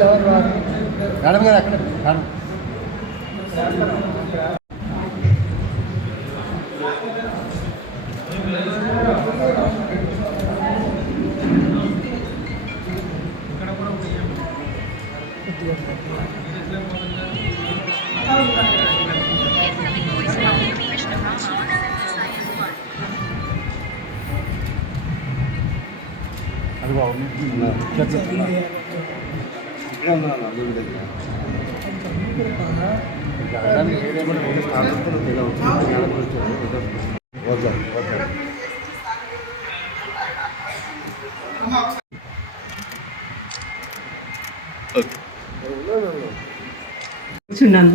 Madam గారు అక్కడ. Madam. అది బాగుంది. కూర్చున్నాను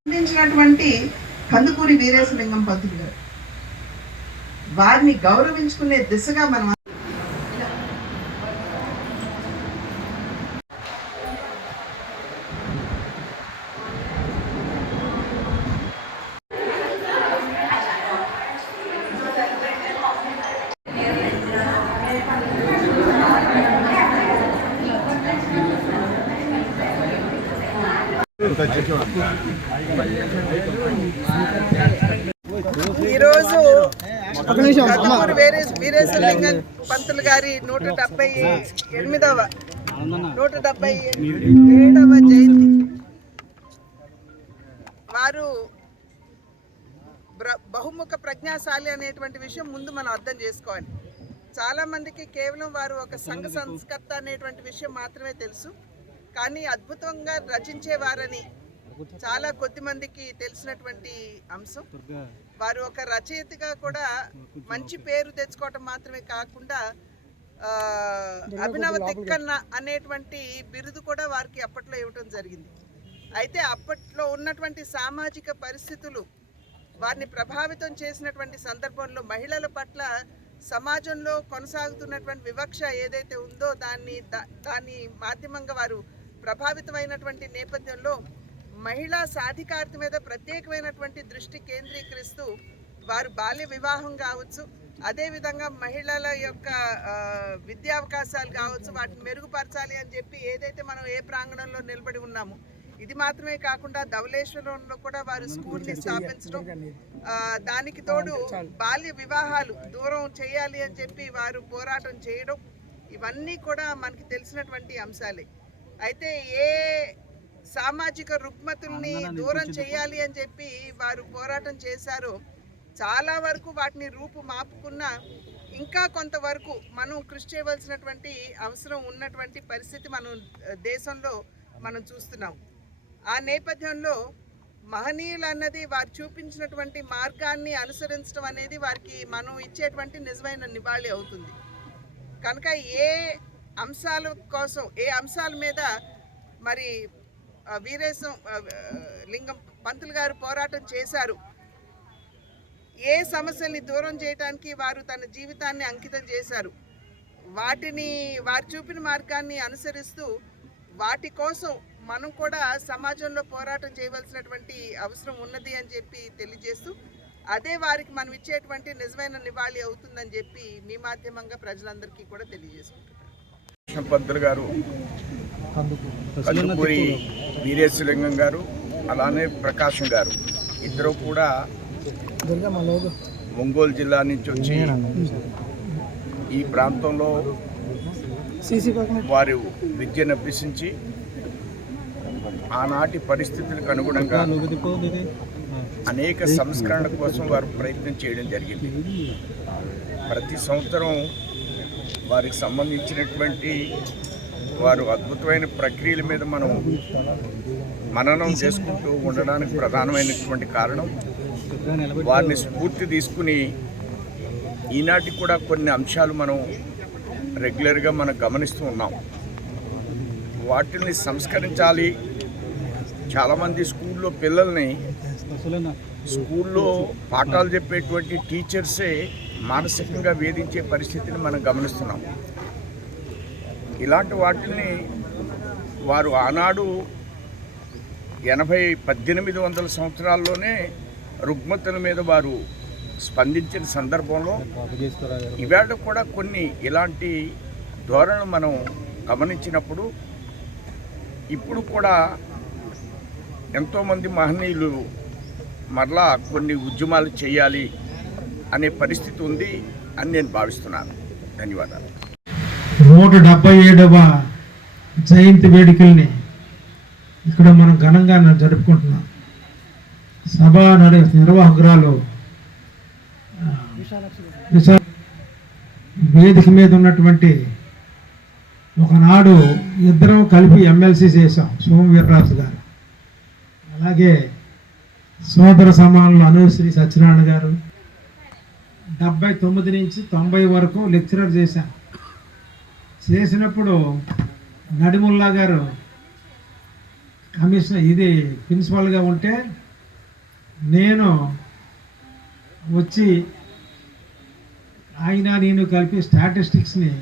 అందించినటువంటి కందుకూరి వీరేశలింగం పంతులు గారు. వారిని గౌరవించుకునే దిశగా మనం ఈరోజు కందుకూరి వీరే వీరేశలింగం పంతులు గారి నూట డెబ్బై ఎనిమిదవ నూట డెబ్బై ఏడవ జయంతి. వారు బహుముఖ ప్రజ్ఞాశాలి అనేటువంటి విషయం ముందు మనం అర్థం చేసుకోవాలి. చాలా మందికి కేవలం వారు ఒక సంఘ సంస్కర్త అనేటువంటి విషయం మాత్రమే తెలుసు. కానీ అద్భుతంగా రచించేవారని చాలా కొద్ది మందికి తెలిసినటువంటి అంశం. వారు ఒక రచయితగా కూడా మంచి పేరు తెచ్చుకోవటం మాత్రమే కాకుండా అభినవ తిక్కన్న అనేటువంటి బిరుదు కూడా వారికి అప్పట్లో ఇవ్వటం జరిగింది. అయితే అప్పట్లో ఉన్నటువంటి సామాజిక పరిస్థితులు వారిని ప్రభావితం చేసినటువంటి సందర్భంలో మహిళల పట్ల సమాజంలో కొనసాగుతున్నటువంటి వివక్ష ఏదైతే ఉందో దాన్ని దా- దాని మాధ్యమంగా వారు ప్రభావితమైనటువంటి నేపథ్యంలో మహిళా సాధికారత మీద ప్రత్యేకమైనటువంటి దృష్టి కేంద్రీకరిస్తూ వారు బాల్య వివాహం కావచ్చు అదేవిధంగా మహిళల యొక్క ఆ, విద్యావకాశాలు కావచ్చు వాటిని మెరుగుపరచాలి అని చెప్పి ఏదైతే మనం ఏ ప్రాంగణంలో నిలబడి ఉన్నామో ఇది మాత్రమే కాకుండా ధవళేశ్వరంలో కూడా వారు స్కూల్ని స్థాపించడం దానికి తోడు బాల్య వివాహాలు దూరం చేయాలి అని చెప్పి వారు పోరాటం చేయడం ఇవన్నీ కూడా మనకి తెలిసినటువంటి అంశాలే. అయితే ఏ సామాజిక రుగ్మతుల్ని దూరం చేయాలి అని చెప్పి వారు పోరాటం చేశారో. చాలా వరకు వాటిని రూపు మాపుకున్న ఇంకా కొంతవరకు మనం కృషి చేయవలసినటువంటి అవసరం ఉన్నటువంటి పరిస్థితి మనం దేశంలో మనం చూస్తున్నాం. ఆ నేపథ్యంలో మహనీయులు అన్నది వారు చూపించినటువంటి మార్గాన్ని అనుసరించడం అనేది వారికి మనం ఇచ్చేటువంటి నిజమైన నివాళి అవుతుంది. కనుక ఏ అంశాల కోసం ఏ అంశాల మీద మరి వీరేశం లింగం పంతులు గారు పోరాటం చేశారు. ఏ సమస్యల్ని దూరం చేయడానికి వారు తన జీవితాన్ని అంకితం చేశారు. వాటిని వారు చూపిన మార్గాన్ని అనుసరిస్తూ వాటి కోసం మనం కూడా సమాజంలో పోరాటం చేయవలసినటువంటి అవసరం ఉన్నది అని చెప్పి తెలియజేస్తూ అదే వారికి మనం ఇచ్చేటువంటి నిజమైన నివాళి అవుతుందని చెప్పి మీ మాధ్యమంగా ప్రజలందరికీ కూడా తెలియజేసుకుంటున్నాను. కృష్ణ పంతులు గారు కందుకూరి. వీరేశలింగం గారు అలానే ప్రకాశం గారు. ఇద్దరు కూడా ఒంగోలు జిల్లా నుంచి వచ్చి ఈ ప్రాంతంలో వారు విద్యను అభ్యసించి ఆనాటి పరిస్థితులకు అనుగుణంగా అనేక సంస్కరణ కోసం వారు ప్రయత్నం చేయడం జరిగింది. ప్రతి సంవత్సరం వారికి సంబంధించినటువంటి వారు అద్భుతమైన ప్రక్రియల మీద మనం మననం చేసుకుంటూ ఉండడానికి ప్రధానమైనటువంటి కారణం వారిని స్ఫూర్తి తీసుకుని ఈనాటికి కూడా కొన్ని అంశాలు మనం రెగ్యులర్గా మనం గమనిస్తూ ఉన్నాం. వాటిని సంస్కరించాలి. చాలామంది స్కూల్లో పిల్లల్ని స్కూల్లో పాఠాలు చెప్పేటువంటి టీచర్సే మానసికంగా వేధించే పరిస్థితిని మనం గమనిస్తున్నాం. ఇలాంటి వాటిని వారు ఆనాడు ఎనభై పద్దెనిమిది వందల సంవత్సరాల్లోనే రుగ్మతుల మీద వారు స్పందించిన సందర్భంలో ఇవాళ కూడా కొన్ని ఇలాంటి ధోరణి మనం గమనించినప్పుడు ఇప్పుడు కూడా ఎంతోమంది మహనీయులు మరలా కొన్ని ఉద్యమాలు చేయాలి అనే పరిస్థితి ఉంది అని నేను భావిస్తున్నాను. ధన్యవాదాలు. నూట డెబ్బై ఏడవ జయంతి వేడుకల్ని ఇక్కడ మనం ఘనంగా జరుపుకుంటున్నాం. సభ నడి నిర్వాహకురాలు వేదిక మీద ఉన్నటువంటి ఒకనాడు ఇద్దరం కలిపి ఎమ్మెల్సీ చేశాం సోము వీర్రాజు గారు. అలాగే సోదర సమానులు అనుశ్రీ సత్యనారాయణ గారు డెబ్బై తొమ్మిది నుంచి తొంభై వరకు లెక్చరర్ చేశాను. చేసినప్పుడు నడిముల్లా గారు కమిషనర్ ఇది ప్రిన్సిపాల్గా ఉంటే నేను వచ్చి ఆయన నేను కలిపి స్టాటిస్టిక్స్ని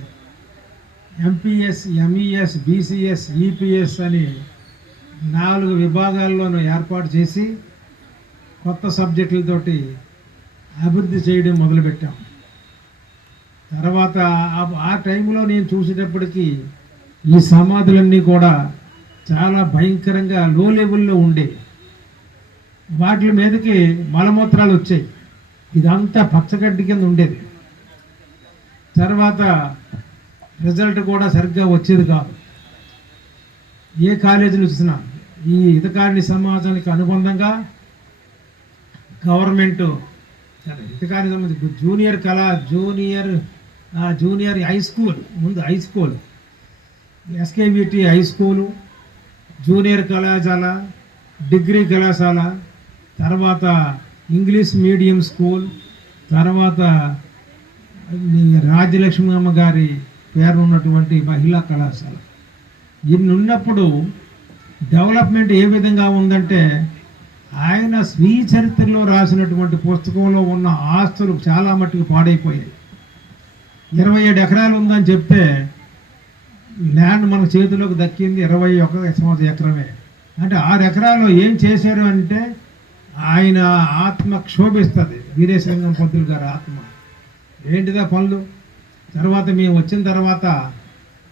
ఎంపీఎస్ ఎంఈఎస్ బీసీఎస్ ఈపీఎస్ అని నాలుగు విభాగాల్లోనూ ఏర్పాటు చేసి కొత్త సబ్జెక్టులతోటి అభివృద్ధి చేయడం మొదలుపెట్టాం. తర్వాత ఆ- టైంలో నేను చూసేటప్పటికీ ఈ సమాధులన్నీ కూడా చాలా భయంకరంగా లో లెవెల్లో ఉండేవి వాటి మీదకి మలమూత్రాలు వచ్చాయి. ఇదంతా పచ్చగడ్డి కింద ఉండేది. తర్వాత రిజల్ట్ కూడా సరిగ్గా వచ్చేది కాదు. ఏ కాలేజీలు చూసినా ఈ హితకారిణి సమాజానికి అనుబంధంగా గవర్నమెంట్ హితకారిణి సంబంధించి జూనియర్ కళా జూనియర్ జూనియర్ హై స్కూల్ ముందు high school. SKBT high school junior కళాశాల డిగ్రీ కళాశాల తర్వాత ఇంగ్లీష్ మీడియం స్కూల్ తర్వాత ఈ రాజ్యలక్ష్మి అమ్మ గారి పేరు ఉన్నటువంటి మహిళా కళాశాల. ఇన్ని ఉన్నప్పుడు డెవలప్మెంట్ ఏ విధంగా ఉందంటే ఆయన స్వీయ చరిత్రలో రాసినటువంటి పుస్తకంలో ఉన్న ఆస్తులు చాలా మట్టుకు పాడైపోయాయి. ఇరవై ఏడు ఎకరాలు ఉందని చెప్తే ల్యాండ్ మన చేతిలోకి దక్కింది ఇరవై ఒక సంవత్సరం ఎకరమే. అంటే ఆరు ఎకరాలు ఏం చేశారు అంటే ఆయన ఆత్మ క్షోభిస్తుంది. వీరేశలింగం పంతులు గారి ఆత్మ. ఏంటిదా పనులు? తర్వాత మేము వచ్చిన తర్వాత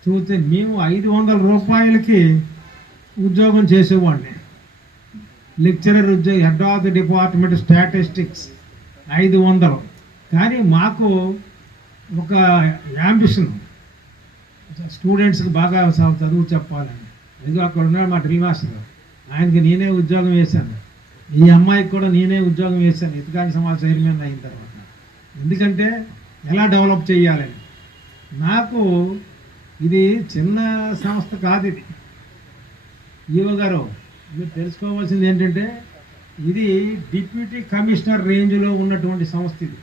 చూస్తే మేము ఐదు వందల రూపాయలకి ఉద్యోగం చేసేవాడిని. లెక్చరర్ ఉద్యోగ head of the department statistics ఐదు వందలు. కానీ మాకు ఒక యాంబిషన్ స్టూడెంట్స్కి బాగా చదువు చెప్పాలని. ఎందుకు అక్కడ ఉన్నాడు మా డ్రిల్ మాస్టర్. ఆయనకి నేనే ఉద్యోగం వేశాను. ఈ అమ్మాయికి కూడా నేనే ఉద్యోగం వేశాను. ఇతకాని సమాజ చైర్మన్ అయిన తర్వాత. ఎందుకంటే ఎలా డెవలప్ చేయాలని నాకు ఇది చిన్న సంస్థ కాదు ఇది. ఈవో గారు మీరు తెలుసుకోవాల్సింది ఏంటంటే ఇది డిప్యూటీ కమిషనర్ రేంజ్లో ఉన్నటువంటి సంస్థ ఇది.